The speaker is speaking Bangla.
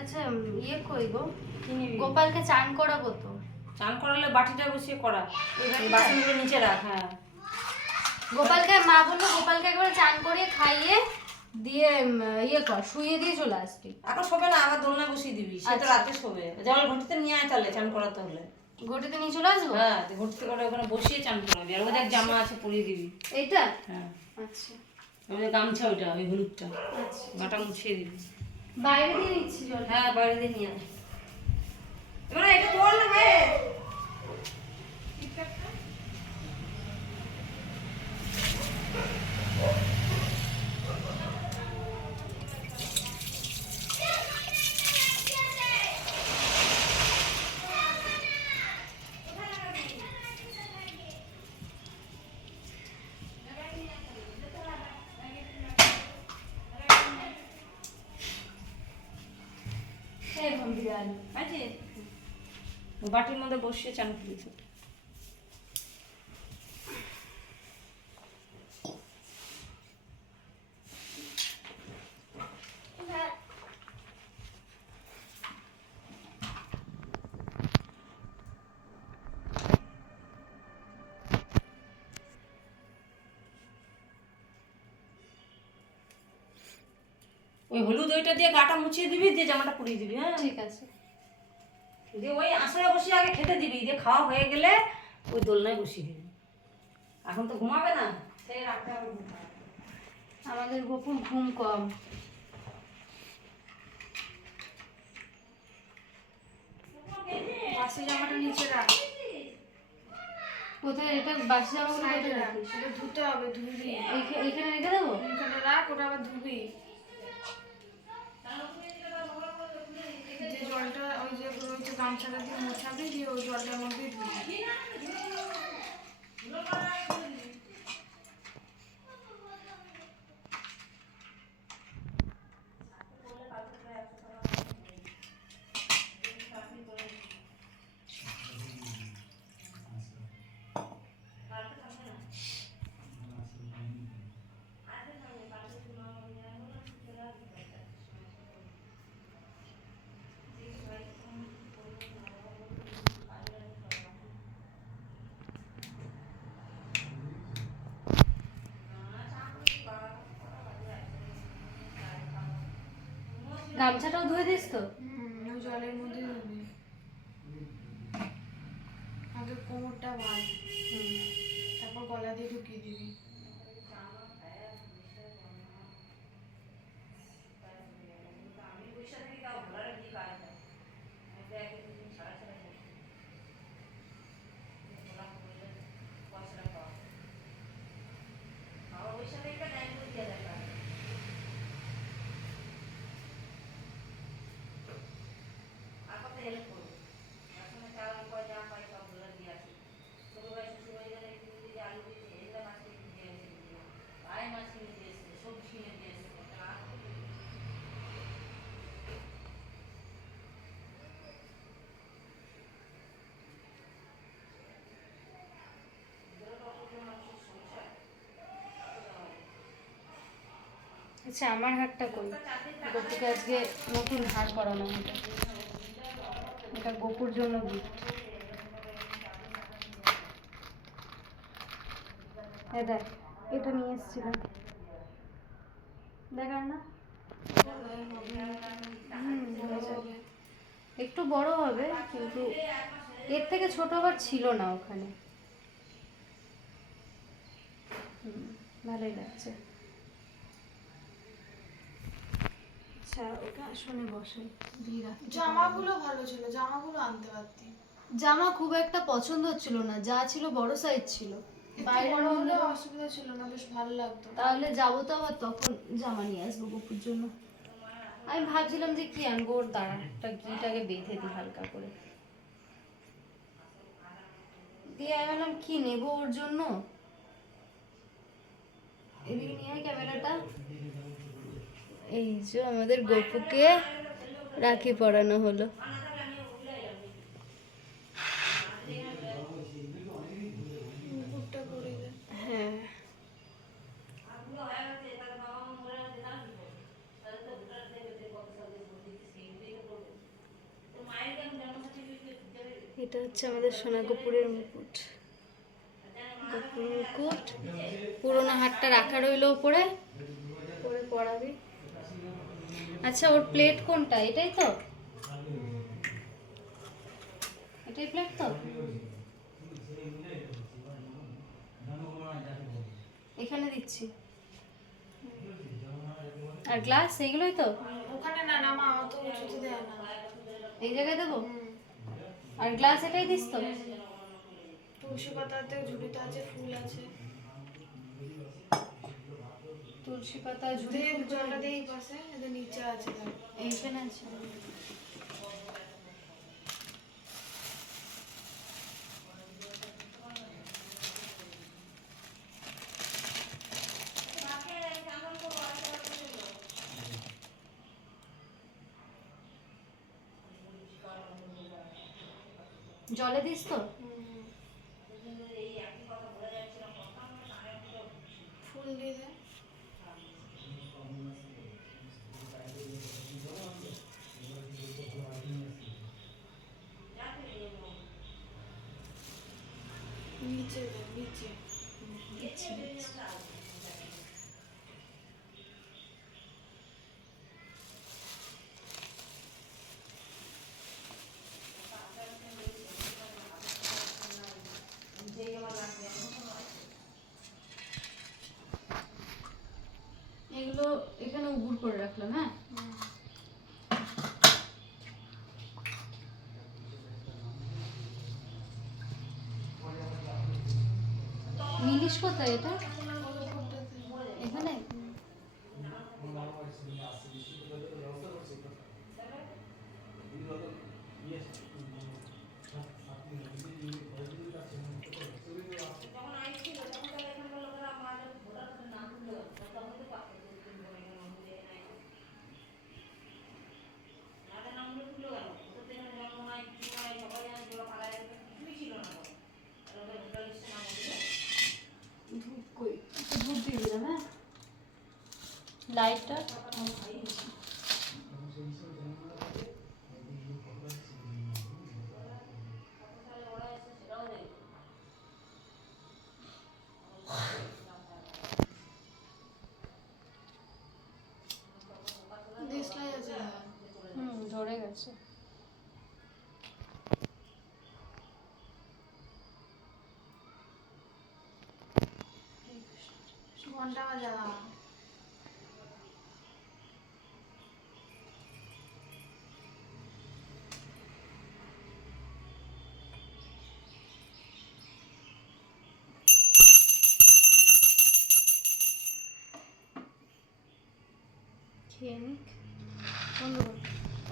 আচ্ছা ইয়ে কই গো, গোপালকে চান করাবো তো। চান করালে বাটিটা বসিয়ে করা, বাসনগুলো নিচে রাখ। হ্যাঁ, গোপালকে মা বললো গোপালকে একবার চান করিয়ে খাইয়ে দিয়ে ইয়ে কর, শুইয়ে দিয়ে চলে আসবি। এখন শোবে না, আবার দোলনা বসিয়ে দিবি, সে তো রাতে শোবে। জল ঘটিতে নিয়ে আয় তাহলে চান করাতে হলে। ঘটিতে নিয়ে চলে আসবো? হ্যাঁ, ঘটিতে করে ওখানে বসিয়ে চান করাবি। আর ওদের জামা আছে পরিয়ে দিবি। এইটা? হ্যাঁ, আচ্ছা ওদের গামছা ওইটা, ওই হলুদটা, আচ্ছা গাটা মুছিয়ে দিবি। বাইরে দিয়ে নিচ্ছি জল। হ্যাঁ, বাইরে দিয়ে নিয়ে আয়। এবার এটা তোল না ভাই। এখন বিরিয়ানি আছে বাটির মধ্যে বসিয়ে চান করিস। ওই হলুদ ওইটা দিয়ে গাটা মুছিয়ে দিবি, দিয়ে জামাটা পরিয়ে দিবি। হ্যাঁ ঠিক আছে। দিয়ে ওই আশায় বসিয়ে আগে খেতে দিবি, দিয়ে খাওয়া হয়ে গেলে ওই দোলনায় বসিয়ে দিবি। এখন তো ঘুমাবে না, সেই রাখতে হবে। আমাদের গোপুর ঘুম কম। বাসি জামাটা নিচে রাখ। কোথায় এটা বাসি জামাগুলো সাইডে কোথায় রাখ, রাখিস? সেটা ধুতে হবে, ধুবি। এইখানে রেখে দেবো? এখানে রাখ, ওটা আবার ধুবি। যে জলটা ওই যে রয়েছে গামছাটা দিয়ে মোছাবি, দিয়ে ওই জলটার মধ্যেই ধুবি। গামছাটাও ধুয়ে দিস তো? ওই জলের মধ্যে ধুবি। আগে কোমরটা বাঁধ, তারপর গলা দিয়ে ঢুকিয়ে দিবি। আচ্ছা আমার হাতটা কই? গোপুকে আজকে নতুন হার করানো হবে, এটা গোপুর জন্য গিফট। দেখ এটা নিয়ে এসেছিলাম, দেখার না? একটু বড় হবে কিন্তু এর থেকে ছোট আবার ছিল না ওখানে। ভালোই লাগছে। আচ্ছা ওটা আসনে বসাই দিয়ে রাখি। জামাগুলো ভালো ছিল, জামাগুলো আনতে পারতি। জামা খুব একটা পছন্দ হচ্ছিল না, যা ছিল বড় সাইজ ছিল। বাইরে বড় হলে হলে অসুবিধা ছিল না, বেশ ভালো লাগতো। তাহলে যাবো তো আবার তখন জামা নিয়ে আসবো গোপুর জন্য। আমি ভাবছিলাম যে কি আনবো, ওর দাঁড়া একটা গিটাকে বেঁধে দিই হালকা করে, দিয়ে আমি ভাবলাম কি নেবো ওর জন্য। এদিকে নিয়ে আয় ক্যামেরাটা। এই যে আমাদের গোপুকে রাখি পরানো হলো। মুকুটটা করে দে। হ্যাঁ এটা হচ্ছে আমাদের সোনা কপুরের মুকুট। কপুরের মুকুট পুরোনো হারটা রাখা রইলো উপরে, পরে পরাবি। আচ্ছা ওর প্লেট কোনটা? এটাই তো, এটাই প্লেট তো। এখানে দিচ্ছি। আর গ্লাস এইগুলোই তো, ওখানে না না মা, অত উঁচুতে দেয় না। এই জায়গায় দেবো। আর গ্লাস এটাই দিস তো। তুলসী পাতাতে ঝুড়িতে আছে, ফুল আছে। তুলসী পাতা ঝুড়ি দে, ফুল জলটা করে দে এই পাশে, এদের নিচে আছে দেখ। এইখানে আছে। জলে দিস তো। ফুল দিয়ে দে। নিচে দে, নিচে। দিচ্ছি দিচ্ছি। এগুলো এখানে উবুর করে রাখলাম। হ্যাঁ, ইলিশ কোথায় এটা? এখানে। ধূপ কই? ধূপ দিয়ে দিলাম। হ্যাঁ, লাইটটা দেশলাই আছে। ধরে গেছে। ঘন্টা বাজা। খেয়ে নিক, বন্ধ কর।